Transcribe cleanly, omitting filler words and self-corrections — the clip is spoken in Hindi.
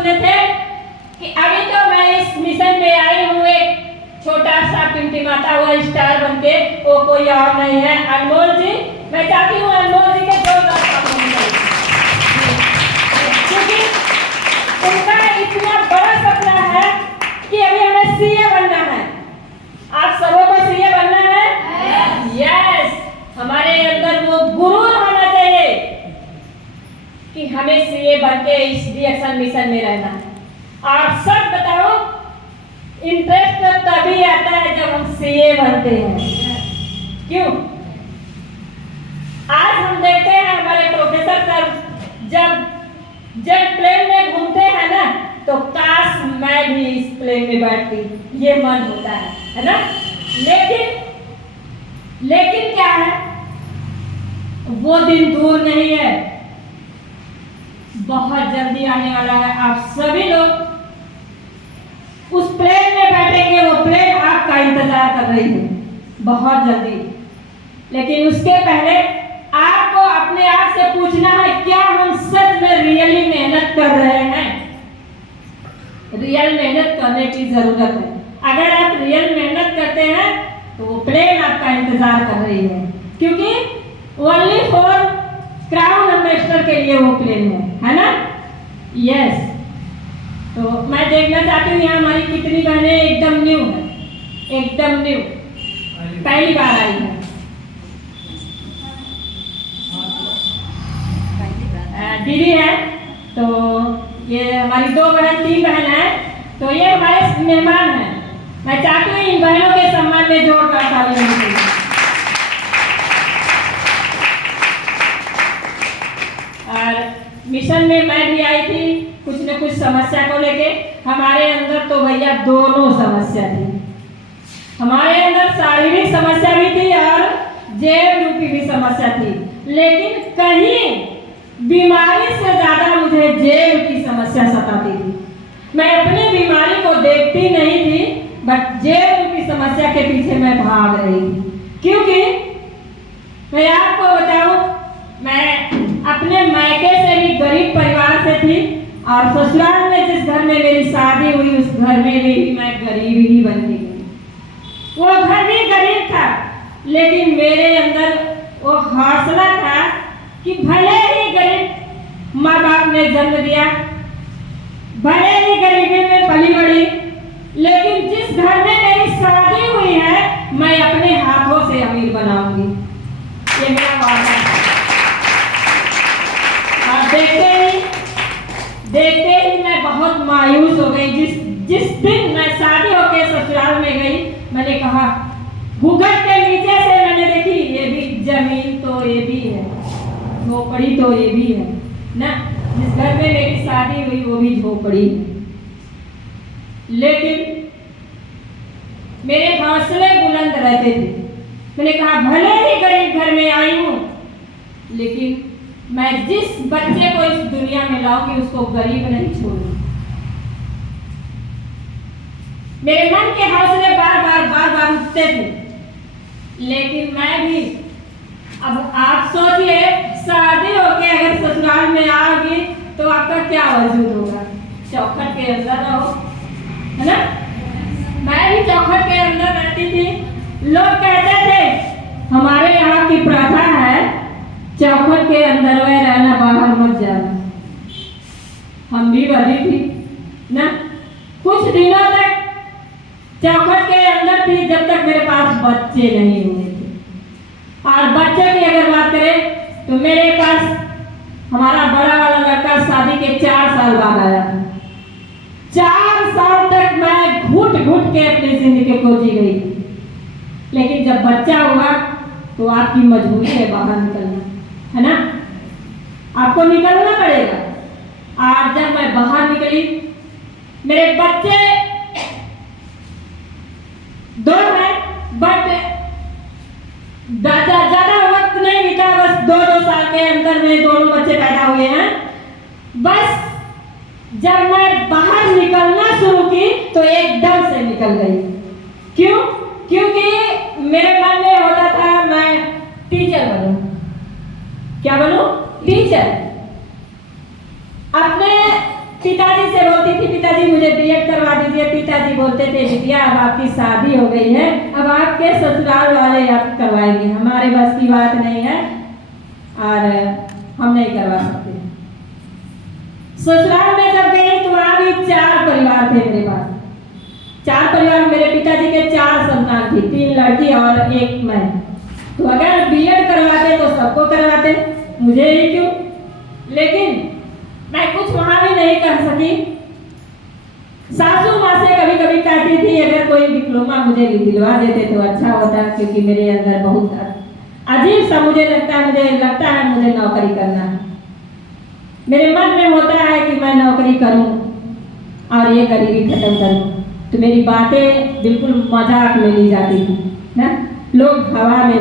सुने थे कि अभी तो मैं इस मिशन में आई हूँ एक छोटा सा टिमटिमाता हुआ स्टार बनके, वो कोई और नहीं है अनमोल जी। मैं चाहती हूँ अनमोल जी के जोरदार तालियां बजाएं, क्योंकि उनका इतना बड़ा सपना है कि अभी हमें सीए बनना है। आप सबों को सीए बनना है? यस। हमारे अंदर वो गुरूर होना चाहिए कि हमें सीए बनके इस डिएक्शन मिशन में रहना है। और सच बताओ, इंटरेस्ट तभी आता है जब हम सीए बनते हैं। क्यों? आज हम देखते हैं हमारे प्रोफेसर सर जब प्लेन में घूमते हैं ना, तो काश मैं भी इस प्लेन में बैठती, ये मन होता है ना। लेकिन क्या है, वो दिन दूर नहीं है, बहुत जल्दी आने वाला है। आप सभी लोग उस प्लेन में बैठेंगे, वो प्लेन आपका इंतजार कर रही है बहुत जल्दी। लेकिन उसके पहले आपको अपने आप से पूछना है, क्या हम सच में रियली मेहनत कर रहे हैं? रियल मेहनत करने की जरूरत है। अगर आप रियल मेहनत करते हैं तो वो प्लेन आपका इंतजार कर रही है, क्योंकि ओनली फॉर क्राउन एम्बेसडर के लिए वो प्लेन है ना। यस। तो मैं देखना चाहती हूँ यहाँ हमारी कितनी बहनें एकदम न्यू है, एकदम न्यू, पहली बार आई है। दीदी है, तो ये हमारी 2 बहन 3 बहन है, तो ये हमारे मेहमान हैं। मैं चाहती हूँ इन बहनों के सम्मान में जोरदार तालियां बजाएं। और मिशन में मैं भी आई थी कुछ न कुछ समस्या को लेके। हमारे अंदर तो भैया दोनों समस्या थी। हमारे अंदर शारीरिक समस्या भी थी और जेब रूपी भी समस्या थी। लेकिन कहीं बीमारी से ज्यादा मुझे जेब की समस्या सताती थी। मैं अपनी बीमारी को देखती नहीं थी, बट जेब रूपी समस्या के पीछे मैं भाग रही थी। क्योंकि मैं आपको बताऊं, मैं अपने मायके से भी गरीब परिवार से थी और ससुराल में जिस घर में मेरी शादी हुई उस घर में भी मैं गरीब ही बन गई। वो घर भी गरीब था, लेकिन मेरे अंदर वो हौसला था कि भले ही गरीब माँ बाप ने जन्म दिया, भले ही गरीबी में पली बड़ी, लेकिन जिस घर में मेरी शादी हुई है मैं अपने हाथों से अमीर बनाऊंगी, ये मेरा वादा है। और देखते ही मैं बहुत मायूस हो गई। जिस दिन मैं शादी होकर ससुराल में गई, मैंने कहा घूंघट के नीचे से मैंने देखी, ये भी जमीन तो ये भी है, झोपड़ी तो ये भी है ना। जिस घर में मेरी शादी हुई वो भी झोपड़ी है। लेकिन मेरे हौसले बुलंद रहते थे। मैंने कहा भले ही गरीब घर में आई हूँ, लेकिन मैं जिस बच्चे को इस दुनिया में लाऊंगी उसको गरीब नहीं छोड़ूंगी। मेरे मन के हौसले बार बार उठते थे। लेकिन मैं भी, अब आप सोचिए, शादी होके अगर ससुराल में आओगी तो आपका क्या वजूद होगा? चौखट के अंदर रहो, है ना। मैं भी चौखट के अंदर रहती थी। लोग कहते थे हमारे यहाँ की प्रथा है चौखट के अंदर में रहना, बाहर मत जाना। हम भी बड़ी थी ना, कुछ दिनों तक चौखट के अंदर थी जब तक मेरे पास बच्चे नहीं हुए थे। और बच्चे की अगर बात करें तो मेरे पास हमारा बड़ा वाला लड़का शादी के 4 साल बाद आया था। 4 साल तक मैं घुट के अपनी जिंदगी को जी गई। लेकिन जब बच्चा हुआ तो आपकी मजबूरी है बाहर निकलना, है ना, आपको निकलना पड़ेगा। और जब मैं बाहर निकली, मेरे बच्चे 2 हैं, बट ज्यादा वक्त नहीं बीता, बस 2 साल के अंदर में दोनों बच्चे पैदा हुए हैं। बस जब मैं बाहर निकलना शुरू की तो एकदम से निकल गई। क्यों? क्योंकि मेरे मन में होता था मैं टीचर बनूं। क्या बनूं? टीचर। अपने पिताजी से बोलती थी पिताजी मुझे बीएड करवा दीजिए, पिताजी बोलते थे बिटिया अब आपकी शादी हो गई है, अब आपके ससुराल वाले आप करवाएंगे, हमारे बस की बात नहीं है और हम नहीं करवा सकते। ससुराल में जब गई तो वहाँ भी 4 परिवार थे मेरे पास, 4 परिवार। मेरे पिताजी के 4 संतान थी, 3 लड़की और 1 मैं। तो अगर बीएड करवाते तो सबको करवाते, मुझे ही क्यों? लेकिन मैं कुछ वहां भी नहीं कर सकी। सासू माँ से कभी कभी कहती थी अगर कोई डिप्लोमा मुझे दिलवा देते तो अच्छा होता, क्योंकि मेरे अंदर बहुत अजीब सा मुझे लगता है मुझे नौकरी करना है। मेरे मन में होता है कि मैं नौकरी करूं और ये गरीबी खत्म करूं। तो मेरी बातें बिल्कुल मजाक में ली जाती थी ना, लोग हवा में